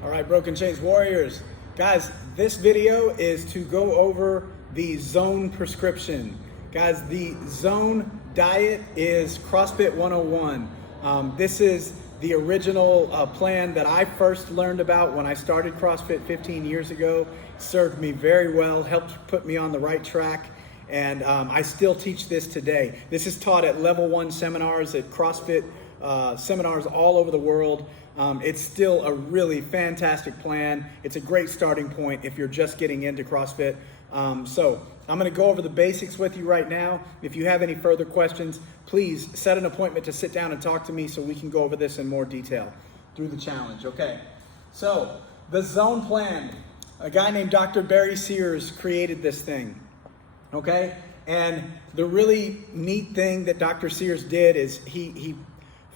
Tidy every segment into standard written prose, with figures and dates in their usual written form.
All right, Broken Chains Warriors. Guys, this video is to go over the Zone prescription. Guys, the Zone diet is CrossFit 101. This is the original plan that I first learned about when I started CrossFit 15 years ago. Served me very well, helped put me on the right track, and I still teach this today. This is taught at level 1 seminars at CrossFit seminars all over the world. It's still a really fantastic plan. It's a great starting point if you're just getting into CrossFit. So I'm going to go over the basics with you right now. If you have any further questions, please set an appointment to sit down and talk to me so we can go over this in more detail through the challenge. Okay, so the Zone plan. A guy named Dr. Barry Sears created this thing. Okay, and the really neat thing that Dr. Sears did is he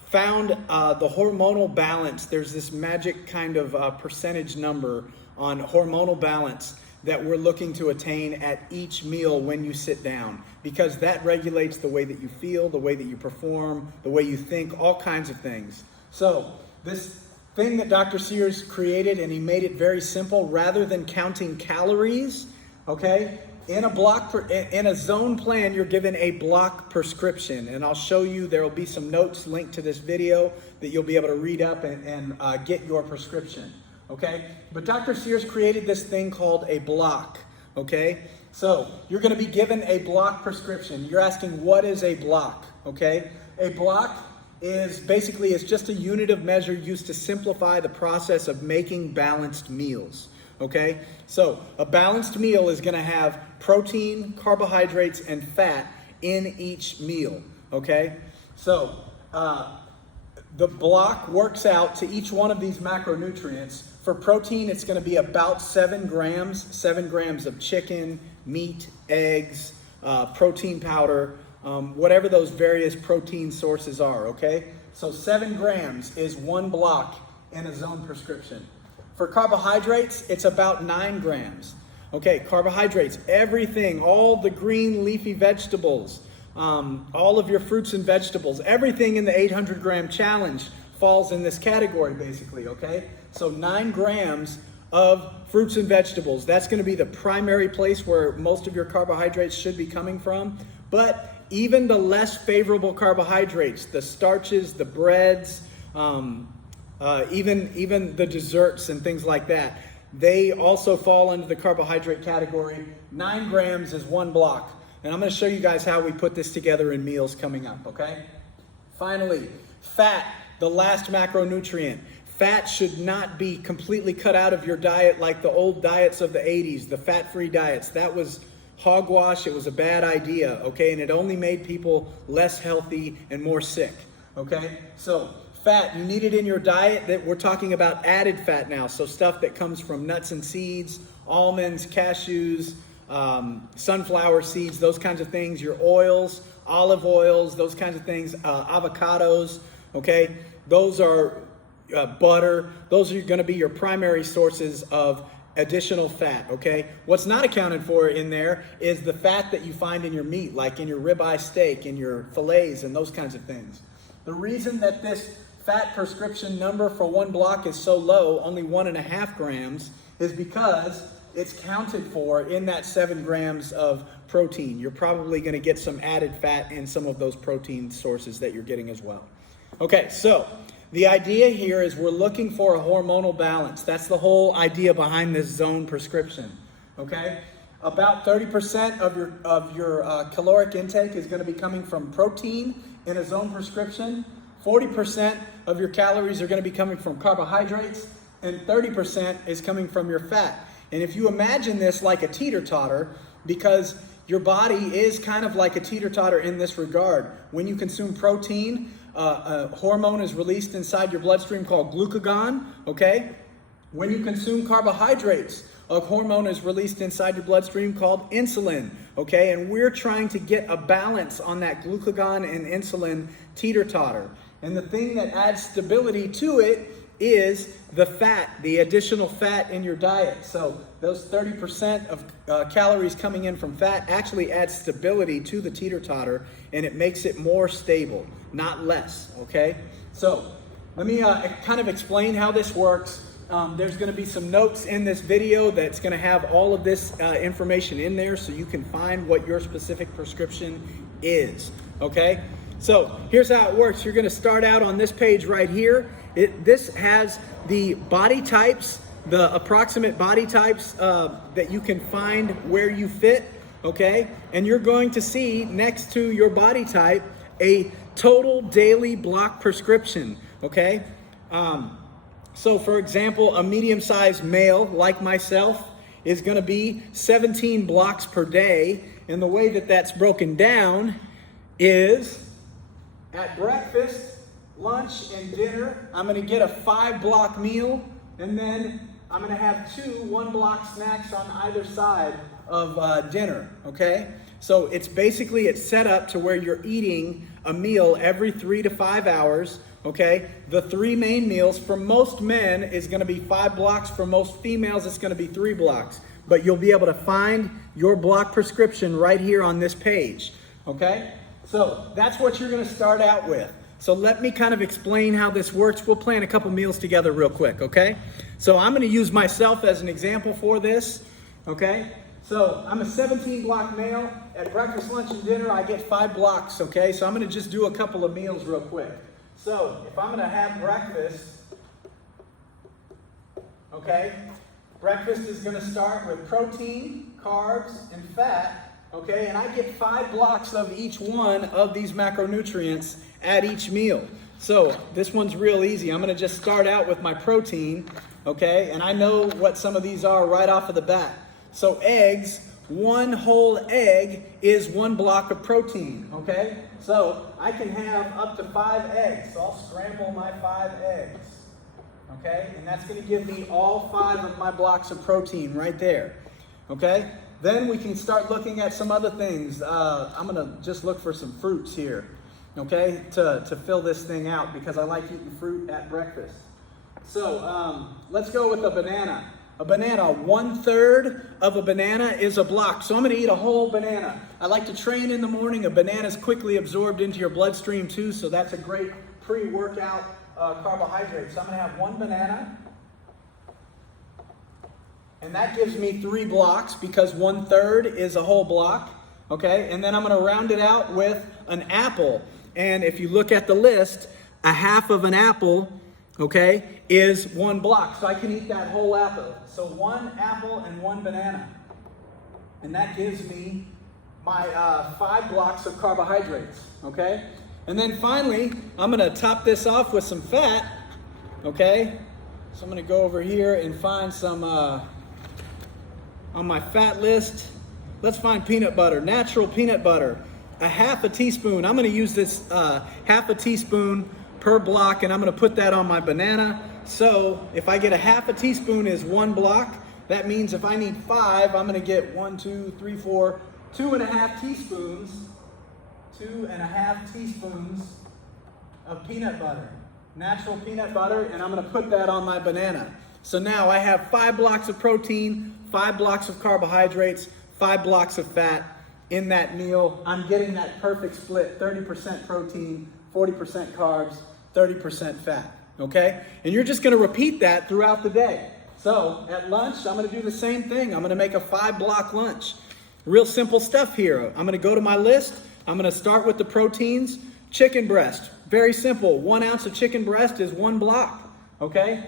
found the hormonal balance. There's this magic kind of percentage number on hormonal balance that we're looking to attain at each meal when you sit down, because that regulates the way that you feel, the way that you perform, the way you think, all kinds of things. So this thing that Dr. Sears created, and he made it very simple, rather than counting calories, okay? In a Zone plan, you're given a block prescription, and I'll show you. There will be some notes linked to this video that you'll be able to read up and get your prescription, okay? But Dr. Sears created this thing called a block, okay? So you're going to be given a block prescription. You're asking, what is a block, okay? A block is basically, it's just a unit of measure used to simplify the process of making balanced meals. Okay, so a balanced meal is going to have protein, carbohydrates, and fat in each meal. Okay, so the block works out to each one of these macronutrients. For protein, it's going to be about 7 grams of chicken, meat, eggs, protein powder, whatever those various protein sources are. Okay, so 7 grams is 1 block in a Zone prescription. For carbohydrates, it's about 9 grams. Okay, carbohydrates, everything, all the green leafy vegetables, all of your fruits and vegetables, everything in the 800 gram challenge falls in this category basically, okay? So 9 grams of fruits and vegetables, that's gonna be the primary place where most of your carbohydrates should be coming from. But even the less favorable carbohydrates, the starches, the breads, even the desserts and things like that, they also fall under the carbohydrate category. 9 grams is 1 block. And I'm going to show you guys how we put this together in meals coming up, okay? Finally, fat, the last macronutrient. Fat should not be completely cut out of your diet like the old diets of the 80s, the fat-free diets. That was hogwash. It was a bad idea, okay? And it only made people less healthy and more sick, okay? So fat, you need it in your diet. That we're talking about added fat now, so stuff that comes from nuts and seeds, almonds, cashews, sunflower seeds, those kinds of things, your oils, olive oils, those kinds of things, avocados, okay? Those are butter. Those are going to be your primary sources of additional fat, okay? What's not accounted for in there is the fat that you find in your meat, like in your ribeye steak, in your fillets, and those kinds of things. The reason that this fat prescription number for 1 block is so low, only 1.5 grams, is because it's counted for in that 7 grams of protein. You're probably going to get some added fat in some of those protein sources that you're getting as well. Okay, so the idea here is we're looking for a hormonal balance. That's the whole idea behind this Zone prescription. Okay, about 30% of your caloric intake is going to be coming from protein in a Zone prescription. 40% of your calories are going to be coming from carbohydrates, and 30% is coming from your fat. And if you imagine this like a teeter-totter, because your body is kind of like a teeter-totter in this regard. When you consume protein, a hormone is released inside your bloodstream called glucagon, okay? When you consume carbohydrates, a hormone is released inside your bloodstream called insulin, okay? And we're trying to get a balance on that glucagon and insulin teeter-totter. And the thing that adds stability to it is the fat, the additional fat in your diet. So those 30% of calories coming in from fat actually adds stability to the teeter-totter, and it makes it more stable, not less, okay? So let me kind of explain how this works. There's going to be some notes in this video that's going to have all of this information in there so you can find what your specific prescription is, okay? So here's how it works. You're going to start out on this page right here. This has the body types, the approximate body types that you can find where you fit, okay? And you're going to see next to your body type a total daily block prescription, okay? So for example, a medium-sized male like myself is going to be 17 blocks per day. And the way that that's broken down is at breakfast, lunch, and dinner, I'm going to get a 5-block meal, and then I'm going to have 2 1-block snacks on either side of dinner, okay? So it's set up to where you're eating a meal every 3 to 5 hours, okay? The 3 main meals for most men is going to be 5 blocks. For most females, it's going to be 3 blocks. But you'll be able to find your block prescription right here on this page, okay? So that's what you're going to start out with. So let me kind of explain how this works. We'll plan a couple meals together real quick, okay? So I'm going to use myself as an example for this, okay? So I'm a 17-block male. At breakfast, lunch, and dinner, I get 5 blocks, okay? So I'm going to just do a couple of meals real quick. So if I'm going to have breakfast, okay, breakfast is going to start with protein, carbs, and fat, okay, and I get 5 blocks of each one of these macronutrients at each meal. So this one's real easy. I'm going to just start out with my protein, okay, and I know what some of these are right off of the bat. So eggs, 1 whole egg is 1 block of protein, okay? So I can have up to 5 eggs. So I'll scramble my 5 eggs, okay? And that's going to give me all 5 of my blocks of protein right there, okay? Then we can start looking at some other things. I'm going to just look for some fruits here, okay, to fill this thing out because I like eating fruit at breakfast. So let's go with a banana. A banana, 1/3 of a banana is a block. So I'm going to eat a whole banana. I like to train in the morning. A banana is quickly absorbed into your bloodstream too, so that's a great pre-workout carbohydrate. So I'm going to have 1 banana. And that gives me 3 blocks because 1/3 is a whole block. Okay, and then I'm going to round it out with an apple. And if you look at the list, a half of an apple, okay, is 1 block. So I can eat that whole apple. So 1 apple and 1 banana. And that gives me my 5 blocks of carbohydrates, okay? And then finally, I'm going to top this off with some fat, okay? So I'm going to go over here and find some, on my fat list, let's find peanut butter, natural peanut butter, a 1/2 teaspoon. I'm going to use this 1/2 teaspoon per block, and I'm going to put that on my banana. So if I get a 1/2 teaspoon is 1 block, that means if I need 5, I'm going to get 1, 2, 3, 4, 2.5 teaspoons, 2.5 teaspoons of peanut butter, natural peanut butter, and I'm going to put that on my banana. So now I have 5 blocks of protein, 5 blocks of carbohydrates, 5 blocks of fat in that meal. I'm getting that perfect split, 30% protein, 40% carbs, 30% fat, okay? And you're just going to repeat that throughout the day. So at lunch, I'm going to do the same thing. I'm going to make a 5-block lunch. Real simple stuff here. I'm going to go to my list. I'm going to start with the proteins. Chicken breast, very simple. 1 ounce of chicken breast is 1 block, okay?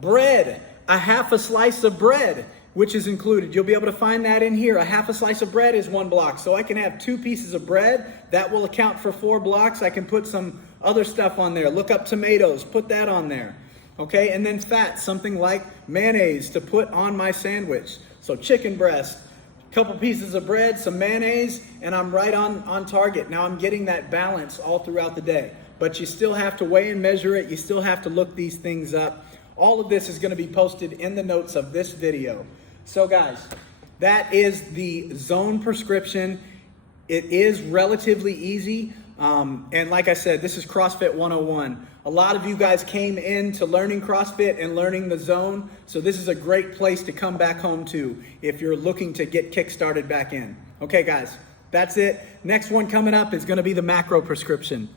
Bread, a 1/2 slice of bread, which is included. You'll be able to find that in here. A 1/2 slice of bread is 1 block. So I can have 2 pieces of bread. That will account for 4 blocks. I can put some other stuff on there. Look up tomatoes, put that on there. Okay, and then fat, something like mayonnaise to put on my sandwich. So chicken breast, a couple pieces of bread, some mayonnaise, and I'm right on target. Now I'm getting that balance all throughout the day. But you still have to weigh and measure it. You still have to look these things up. All of this is going to be posted in the notes of this video. So guys, that is the Zone prescription. It is relatively easy. And like I said, this is CrossFit 101. A lot of you guys came into learning CrossFit and learning the Zone. So this is a great place to come back home to if you're looking to get kick-started back in. Okay guys, that's it. Next one coming up is going to be the macro prescription.